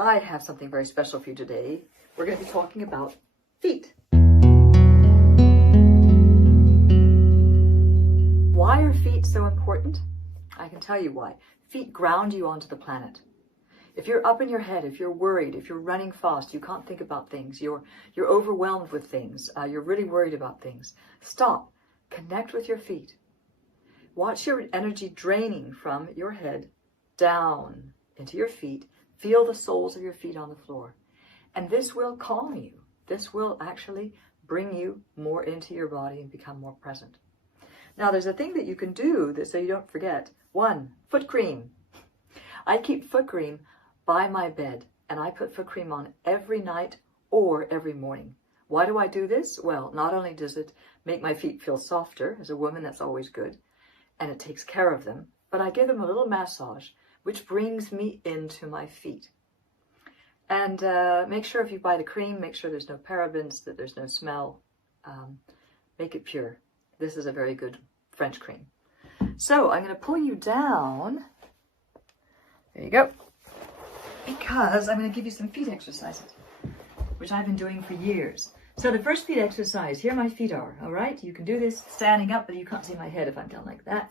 I have something very special for you today. We're going to be talking about feet. Why are feet so important? I can tell you why. Feet ground you onto the planet. If you're up in your head, if you're worried, if you're running fast, you can't think about things, you're overwhelmed with things, you're really worried about things, stop. Connect with your feet. Watch your energy draining from your head down into your feet. Feel the soles of your feet on the floor. And this will calm you. This will actually bring you more into your body and become more present. Now, there's a thing that you can do so you don't forget. 1, foot cream. I keep foot cream by my bed, and I put foot cream on every night or every morning. Why do I do this? Well, not only does it make my feet feel softer, as a woman that's always good, and it takes care of them, but I give them a little massage, which brings me into my feet. And make sure if you buy the cream, make sure there's no parabens, that there's no smell. Make it pure. This is a very good French cream. So I'm going to pull you down. There you go. Because I'm going to give you some feet exercises, which I've been doing for years. So the first feet exercise, here my feet are, all right? You can do this standing up, but you can't see my head if I'm down like that.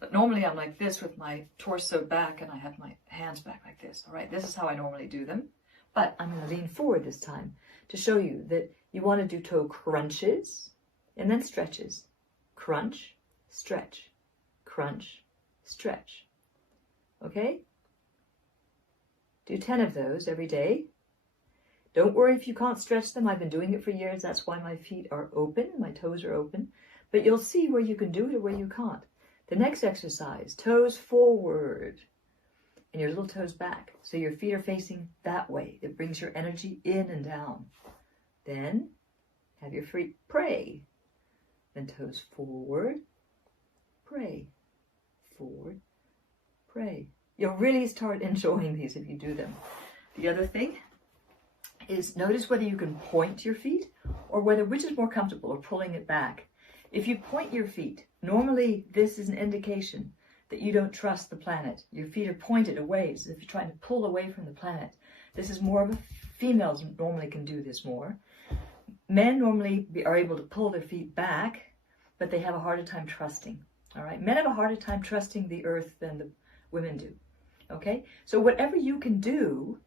But normally I'm like this with my torso back, and I have my hands back like this, all right? This is how I normally do them. But I'm going to lean forward this time to show you that you want to do toe crunches and then stretches. Crunch, stretch, crunch, stretch. Okay? Do 10 of those every day. Don't worry if you can't stretch them. I've been doing it for years. That's why my feet are open. My toes are open. But you'll see where you can do it or where you can't. The next exercise, toes forward and your little toes back. So your feet are facing that way. It brings your energy in and down. Then have your feet pray. Then toes forward, pray, forward, pray. You'll really start enjoying these if you do them. The other thing is notice whether you can point your feet or which is more comfortable, or pulling it back. If you point your feet, normally this is an indication that you don't trust the planet. Your feet are pointed away, as if you're trying to pull away from the planet. This is more of a, females normally can do this more. Men normally are able to pull their feet back, but they have a harder time trusting. All right, men have a harder time trusting the earth than the women do. Okay, so whatever you can do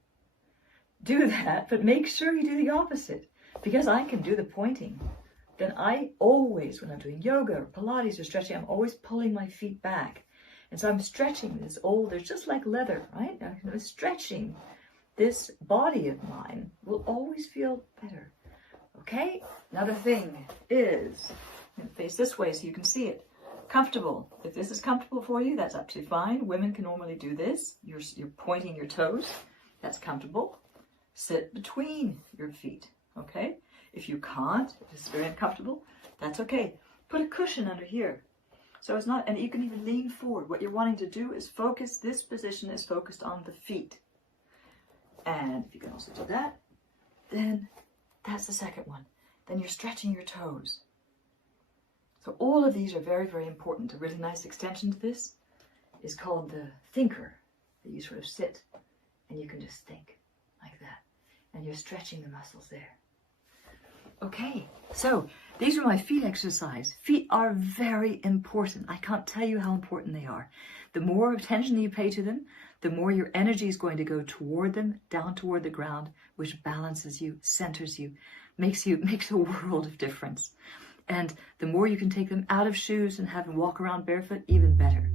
that, but make sure you do the opposite. Because I can do the pointing, then I always, when I'm doing yoga or Pilates or stretching, I'm always pulling my feet back. And so I'm stretching this they're just like leather, right? I'm stretching. This body of mine will always feel better. Okay? Another thing is, face this way so you can see it. Comfortable. If this is comfortable for you, that's absolutely fine. Women can normally do this. You're pointing your toes. That's comfortable. Sit between your feet. Okay? If you can't, if it's very uncomfortable, that's okay. Put a cushion under here. So it's not, and you can even lean forward. What you're wanting to do is focus, this position is focused on the feet. And if you can also do that, then that's the second one. Then you're stretching your toes. So all of these are very, very important. A really nice extension to this is called the thinker. That you sort of sit and you can just think like that. And you're stretching the muscles there. Okay, so these are my feet exercise. Feet are very important. I can't tell you how important they are. The more attention you pay to them, the more your energy is going to go toward them, down toward the ground, which balances you, centers you, makes a world of difference. And the more you can take them out of shoes and have them walk around barefoot, even better.